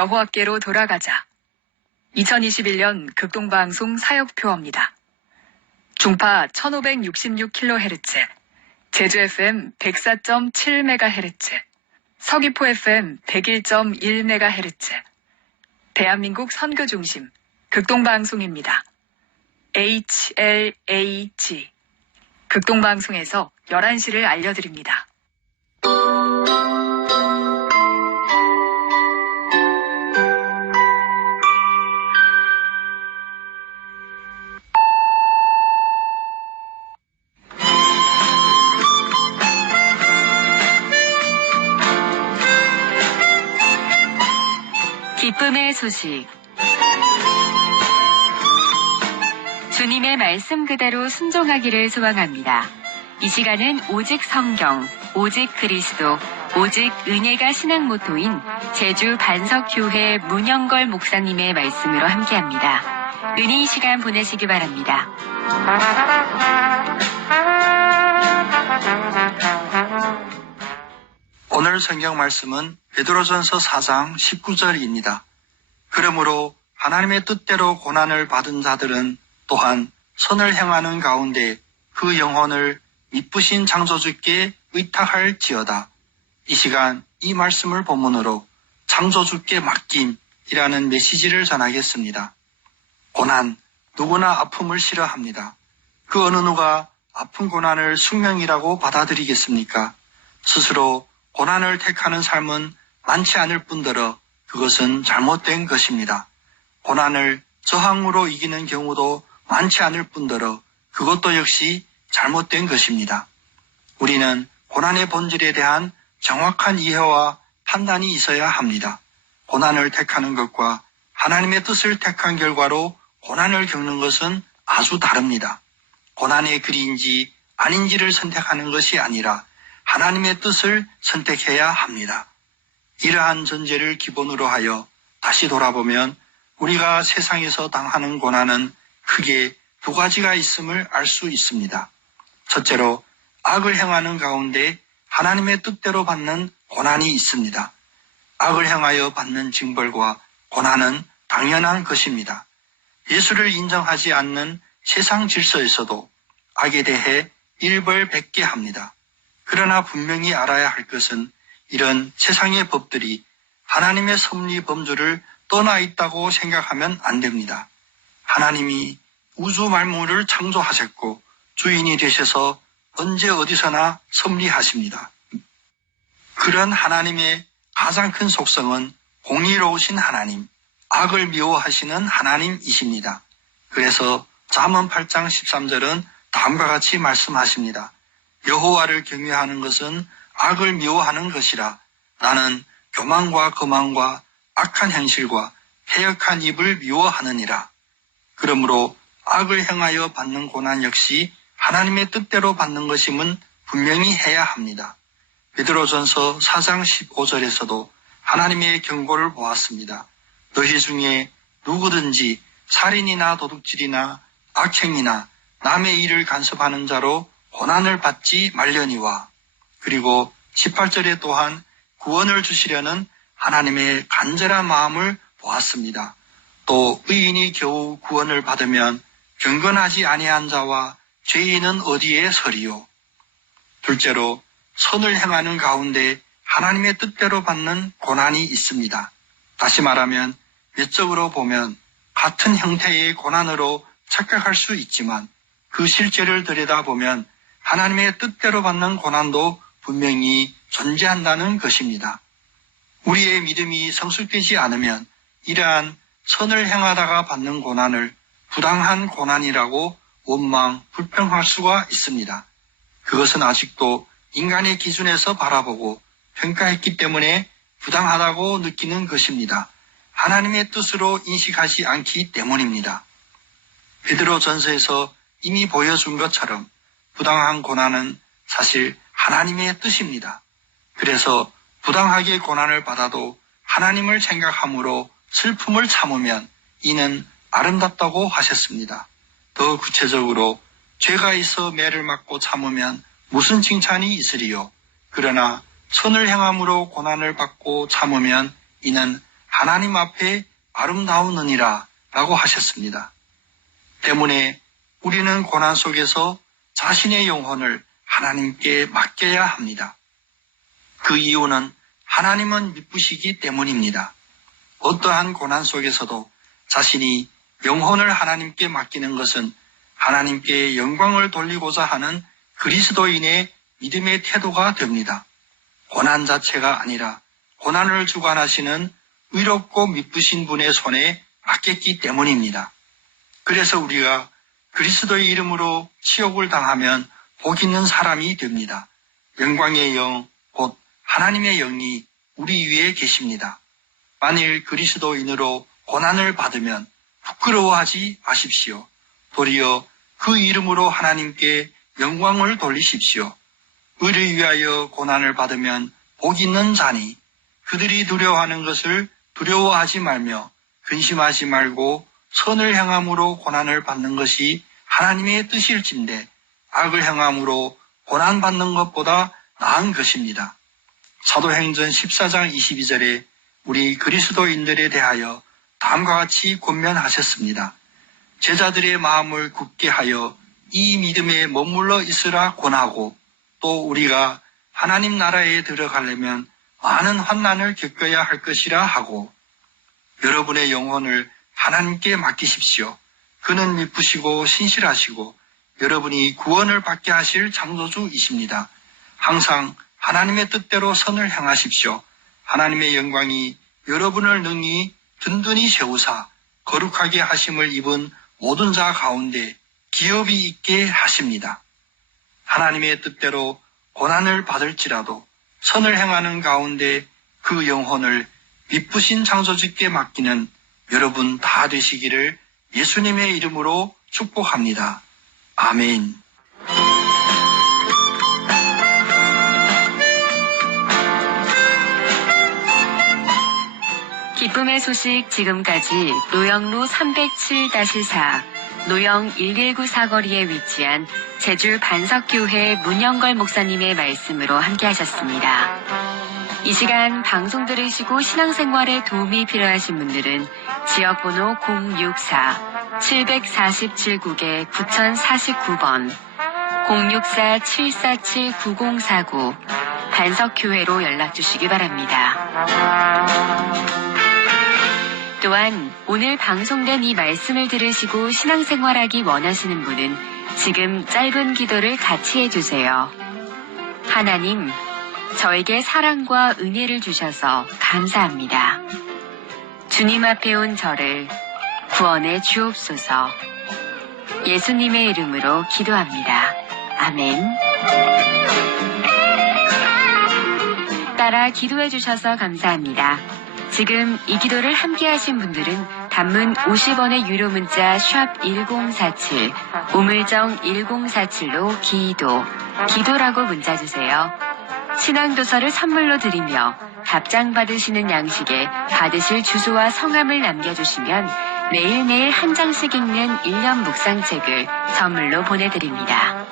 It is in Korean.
여호와께로 돌아가자. 2021년 극동방송 사역표어입니다. 중파 1566kHz, 제주 FM 104.7MHz, 서귀포 FM 101.1MHz, 대한민국 선교중심 극동방송입니다. HLAG 극동방송에서 11시를 알려드립니다. 기쁨의 소식. 주님의 말씀 그대로 순종하기를 소망합니다. 이 시간은 오직 성경, 오직 그리스도, 오직 은혜가 신앙 모토인 제주 반석교회 문영걸 목사님의 말씀으로 함께합니다. 은혜의 시간 보내시기 바랍니다. 오늘 성경 말씀은 베드로전서 4장 19절입니다. 그러므로 하나님의 뜻대로 고난을 받은 자들은 또한 선을 행하는 가운데 그 영혼을 미쁘신 창조주께 의탁할지어다. 이 시간 이 말씀을 본문으로 창조주께 맡김이라는 메시지를 전하겠습니다. 고난, 누구나 아픔을 싫어합니다. 그 어느 누가 아픈 고난을 숙명이라고 받아들이겠습니까? 스스로 고난을 택하는 삶은 많지 않을 뿐더러 그것은 잘못된 것입니다. 고난을 저항으로 이기는 경우도 많지 않을 뿐더러 그것도 역시 잘못된 것입니다. 우리는 고난의 본질에 대한 정확한 이해와 판단이 있어야 합니다. 고난을 택하는 것과 하나님의 뜻을 택한 결과로 고난을 겪는 것은 아주 다릅니다. 고난의 길인지 아닌지를 선택하는 것이 아니라 하나님의 뜻을 선택해야 합니다. 이러한 전제를 기본으로 하여 다시 돌아보면 우리가 세상에서 당하는 고난은 크게 두 가지가 있음을 알 수 있습니다. 첫째로 악을 행하는 가운데 하나님의 뜻대로 받는 고난이 있습니다. 악을 행하여 받는 징벌과 고난은 당연한 것입니다. 예수를 인정하지 않는 세상 질서에서도 악에 대해 일벌백계 합니다. 그러나 분명히 알아야 할 것은 이런 세상의 법들이 하나님의 섭리 범주를 떠나 있다고 생각하면 안 됩니다. 하나님이 우주 만물을 창조하셨고 주인이 되셔서 언제 어디서나 섭리하십니다. 그런 하나님의 가장 큰 속성은 공의로우신 하나님, 악을 미워하시는 하나님이십니다. 그래서 잠언 8장 13절은 다음과 같이 말씀하십니다. 여호와를 경외하는 것은 악을 미워하는 것이라. 나는 교만과 거만과 악한 현실과 패역한 입을 미워하느니라. 그러므로 악을 행하여 받는 고난 역시 하나님의 뜻대로 받는 것임은 분명히 해야 합니다. 베드로전서 4장 15절에서도 하나님의 경고를 보았습니다. 너희 중에 누구든지 살인이나 도둑질이나 악행이나 남의 일을 간섭하는 자로 고난을 받지 말려니와. 그리고 18절에 또한 구원을 주시려는 하나님의 간절한 마음을 보았습니다. 또 의인이 겨우 구원을 받으면 경건하지 아니한 자와 죄인은 어디에 서리요. 둘째로 선을 행하는 가운데 하나님의 뜻대로 받는 고난이 있습니다. 다시 말하면 외적으로 보면 같은 형태의 고난으로 착각할 수 있지만 그 실제를 들여다보면 하나님의 뜻대로 받는 고난도 분명히 존재한다는 것입니다. 우리의 믿음이 성숙되지 않으면 이러한 선을 행하다가 받는 고난을 부당한 고난이라고 원망, 불평할 수가 있습니다. 그것은 아직도 인간의 기준에서 바라보고 평가했기 때문에 부당하다고 느끼는 것입니다. 하나님의 뜻으로 인식하지 않기 때문입니다. 베드로전서에서 이미 보여준 것처럼 부당한 고난은 사실 하나님의 뜻입니다. 그래서 부당하게 고난을 받아도 하나님을 생각함으로 슬픔을 참으면 이는 아름답다고 하셨습니다. 더 구체적으로 죄가 있어 매를 맞고 참으면 무슨 칭찬이 있으리요. 그러나 선을 행함으로 고난을 받고 참으면 이는 하나님 앞에 아름다우느니라 라고 하셨습니다. 때문에 우리는 고난 속에서 자신의 영혼을 하나님께 맡겨야 합니다. 그 이유는 하나님은 미쁘시기 때문입니다. 어떠한 고난 속에서도 자신이 영혼을 하나님께 맡기는 것은 하나님께 영광을 돌리고자 하는 그리스도인의 믿음의 태도가 됩니다. 고난 자체가 아니라 고난을 주관하시는 의롭고 미쁘신 분의 손에 맡겼기 때문입니다. 그래서 우리가 그리스도의 이름으로 치욕을 당하면 복 있는 사람이 됩니다. 영광의 영, 곧 하나님의 영이 우리 위에 계십니다. 만일 그리스도인으로 고난을 받으면 부끄러워하지 마십시오. 도리어 그 이름으로 하나님께 영광을 돌리십시오. 의를 위하여 고난을 받으면 복 있는 자니 그들이 두려워하는 것을 두려워하지 말며 근심하지 말고 선을 행함으로 고난을 받는 것이 하나님의 뜻일진데 악을 행함으로 고난받는 것보다 나은 것입니다. 사도행전 14장 22절에 우리 그리스도인들에 대하여 다음과 같이 권면하셨습니다. 제자들의 마음을 굳게 하여 이 믿음에 머물러 있으라 권하고 또 우리가 하나님 나라에 들어가려면 많은 환난을 겪어야 할 것이라 하고 여러분의 영혼을 하나님께 맡기십시오. 그는 미쁘시고 신실하시고 여러분이 구원을 받게 하실 창조주이십니다. 항상 하나님의 뜻대로 선을 행하십시오. 하나님의 영광이 여러분을 능히 든든히 세우사 거룩하게 하심을 입은 모든 자 가운데 기업이 있게 하십니다. 하나님의 뜻대로 고난을 받을지라도 선을 행하는 가운데 그 영혼을 미쁘신 창조주께 맡기는 여러분 다 되시기를 예수님의 이름으로 축복합니다. 아멘. 기쁨의 소식 지금까지 노영로 307-4 노영 119 사거리에 위치한 제주 반석교회 문영걸 목사님의 말씀으로 함께하셨습니다. 이 시간 방송 들으시고 신앙생활에 도움이 필요하신 분들은 지역번호 064-747국에 9049번 064-747-9049 반석교회로 연락주시기 바랍니다. 또한 오늘 방송된 이 말씀을 들으시고 신앙생활하기 원하시는 분은 지금 짧은 기도를 같이 해주세요. 하나님, 저에게 사랑과 은혜를 주셔서 감사합니다. 주님 앞에 온 저를 구원해 주옵소서. 예수님의 이름으로 기도합니다. 아멘. 따라 기도해 주셔서 감사합니다. 지금 이 기도를 함께 하신 분들은 단문 50원의 유료 문자 샵 1047, 우물정 1047로 기도라고 문자 주세요. 신앙도서를 선물로 드리며 답장 받으시는 양식에 받으실 주소와 성함을 남겨주시면 매일매일 한 장씩 읽는 1년 묵상책을 선물로 보내드립니다.